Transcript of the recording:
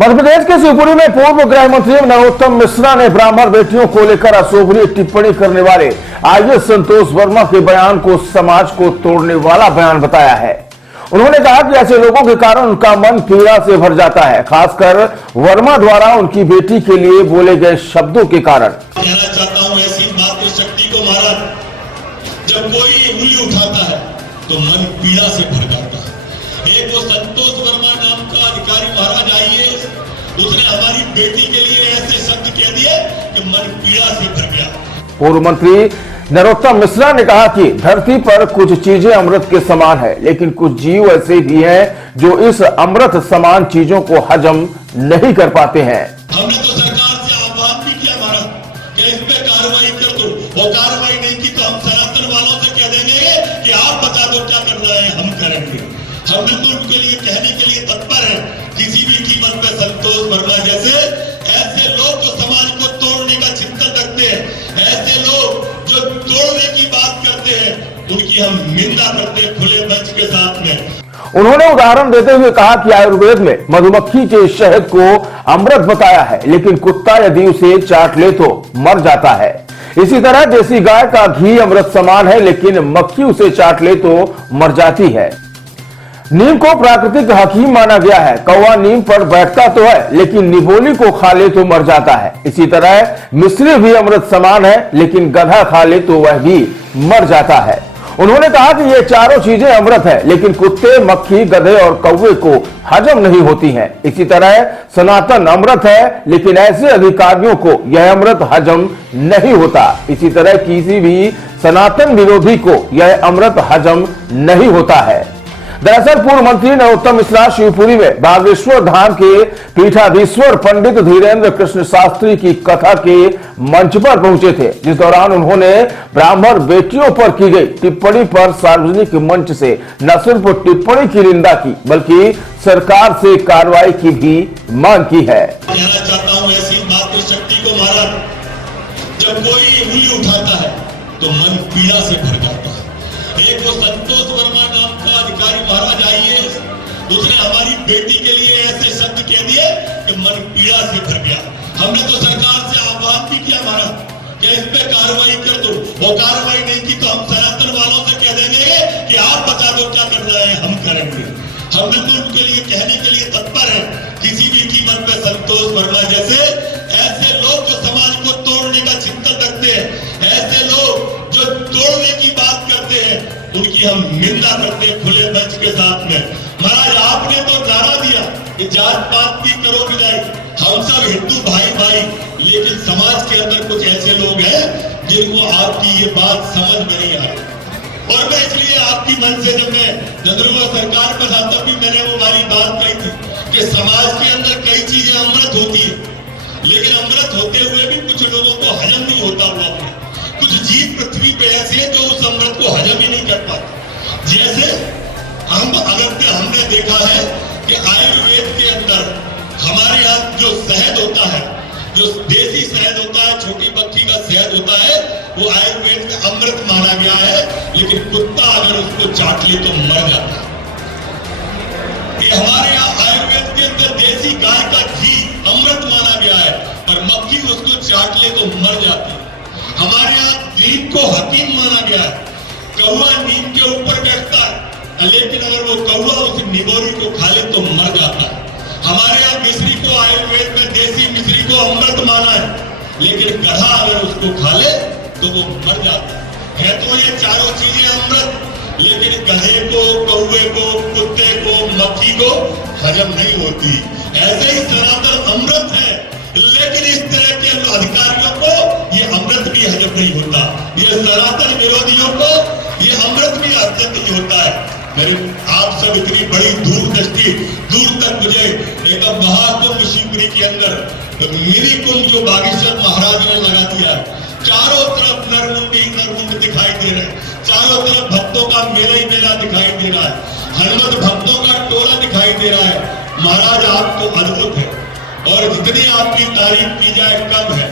मध्य प्रदेश के शिवपुरी में पूर्व गृह मंत्री नरोत्तम मिश्रा ने ब्राह्मण बेटियों को लेकर अशोभनीय टिप्पणी करने वाले आईएएस संतोष वर्मा के बयान को समाज को तोड़ने वाला बयान बताया है। उन्होंने कहा कि ऐसे लोगों के कारण उनका मन पीड़ा से भर जाता है, खासकर वर्मा द्वारा उनकी बेटी के लिए बोले गए शब्दों के कारण। कहना चाहता हूं, ऐसी मातृशक्ति को महाराज जब कोई उंगली उठाता है तो मन पीड़ा से भर जाता है। एक वो संतोष वर्मा नाम का अधिकारी महाराज आईएएस, उसने हमारी बेटी के लिए ऐसे शब्द कह दिए कि मन पीड़ा से भर गया। पूर्व मंत्री नरोत्तम मिश्रा ने कहा कि धरती पर कुछ चीजें अमृत के समान है, लेकिन कुछ जीव ऐसे भी हैं जो इस अमृत समान चीजों को हजम नहीं कर पाते हैं। हमने तो सरकार से आह्वान भी किया महाराज कि इस पे कार्रवाई कर दो, वो कार्रवाई नहीं की तो हम सनातन वालों से कह देंगे कि आप बता दो क्या करना है, हम करेंगे। हम बिल्कुल उनके लिए कहने के लिए तत्पर हैं, किसी भी कीमत पे संतोष वर्मा जैसे ऐसे लोग जो समाज को तोड़ने का चिंतन रखते हैं, ऐसे लोग जो तोड़ने की बात करते हैं, उनकी हम निंदा करते हैं खुले मंच के साथ में। उन्होंने उदाहरण देते हुए कहा कि आयुर्वेद में मधुमक्खी के शहद को अमृत बताया है, लेकिन कुत्ता यदि उसे चाट ले तो मर जाता है। इसी तरह देसी गाय का घी अमृत समान है, लेकिन मक्खी उसे चाट ले तो मर जाती है। नीम को प्राकृतिक हकीम माना गया है। कौवा नीम पर बैठता तो है, लेकिन निबोली को खा ले तो मर जाता है। इसी तरह मिश्री भी अमृत समान है, लेकिन गधा खा ले तो वह भी मर जाता है। उन्होंने कहा कि ये चारों चीजें अमृत है, लेकिन कुत्ते, मक्खी, गधे और कौवे को हजम नहीं होती हैं। इसी तरह सनातन अमृत है, लेकिन ऐसे अधिकारियों को यह अमृत हजम नहीं होता। इसी तरह किसी भी सनातन विरोधी को यह अमृत हजम नहीं होता है। दरअसल पूर्व मंत्री नरोत्तम मिश्रा शिवपुरी में बागेश्वर धाम के पीठाधीश्वर पंडित धीरेन्द्र कृष्ण शास्त्री की कथा के मंच पर पहुंचे थे, जिस दौरान उन्होंने ब्राह्मण बेटियों पर की गई टिप्पणी पर सार्वजनिक मंच से न सिर्फ टिप्पणी की निंदा की, बल्कि सरकार से कार्रवाई की भी मांग की है। कहना चाहता हूं, ऐसी मातृशक्ति को महाराज जब कोई उंगली उठाता है तो मन पीड़ा से भर जाता है। एक वो संतोष वर्मा नाम का अधिकारी महाराज आईएएस, उसने हमारी बेटी के लिए ऐसे शब्द कह दिए कि मन पीड़ा से भर गया। हमने तो सरकार से आह्वान भी किया महाराज कि इस पे कार्रवाई कर दो, वो कार्रवाई नहीं की तो हम सनातन वालों से कह देंगे कि आप बता दो क्या करना है, हम करेंगे। हम बिल्कुल उनके लिए कहने के लिए तत्पर हैं, किसी भी कीमत पे संतोष वर्मा जैसे ऐसे लोग जो समाज को तोड़ने का चिंतन रखते हैं, ऐसे लोग जो तोड़ने की बात करते हैं, उनकी हम निंदा करते हैं खुले मंच के साथ में। महाराज आपने तो नारा दिया कि जात पात की करो विदाई, हम सब हिंदू भाई भाई, लेकिन समाज के अंदर कुछ ऐसे लोग हैं जिनको आपकी ये बात समझ में नहीं आ रही। और मैं इसलिए आपकी मन से जब मैं नंदुरबार सरकार पर था तब भी मैंने वो वाली बात कही थी कि समाज के अंदर कई चीजें अमृत होती है, लेकिन अमृत होते हुए भी कुछ लोगों को हजम नहीं होता हुआ। कुछ जीव पृथ्वी पे ऐसे हैं जो उस अमृत को हजम ही नहीं कर पाते। जैसे हमने देखा है कि आयुर्वेद के अंदर हमारे यहाँ जो शहद होता है, जो देसी शहद होता है, छोटी मक्खी का शहद होता है, वो आयुर्वेद में अमृत माना गया है, लेकिन कुत्ता अगर उसको चाट ले तो मर जाता है। ये हमारे यहाँ आयुर्वेद के अंदर देसी गाय का घी अमृत माना गया है, और मक्खी उसको चाट ले तो मर जाती है। हमारे यहाँ नीम को हकीम माना गया है। कौवा नीम के ऊपर बैठता है, लेकिन अगर वो कौवा उस निबोरी को खा ले तो मर जाता है। हमारे यहाँ मिश्री को आयुर्वेद में देसी मिश्री को अमृत माना है, लेकिन गधा अगर उसको खा ले तो वो मर जाता है। तो ये चारों चीजें अमृत, लेकिन गधे को, कौवे को, कुत्ते को, मक्खी को हजम नहीं होती। ऐसे ही सनातन अमृत है, लेकिन इस तरह के अधिकारियों को ये अमृत भी हजम नहीं होता। ये सनातन विरोधियों को ये अमृत भी हजम नहीं होता है। मेरे आप सब इतनी बड़ी दूरदृष्टि, दूर तक मुझे एक महाकुंभ शिवपुरी के अंदर मिनी कुंभ जो बागेश्वर महाराज ने लगा दिया है, चारों तरफ नरमुंड दिखाई दे रहे हैं, चारों तरफ भक्तों का मेला ही मेला दिखाई दे रहा है, हनुमत भक्तों का टोला दिखाई दे रहा है। महाराज आप तो अद्भुत है, और जितनी आपकी तारीफ की जाए कम है।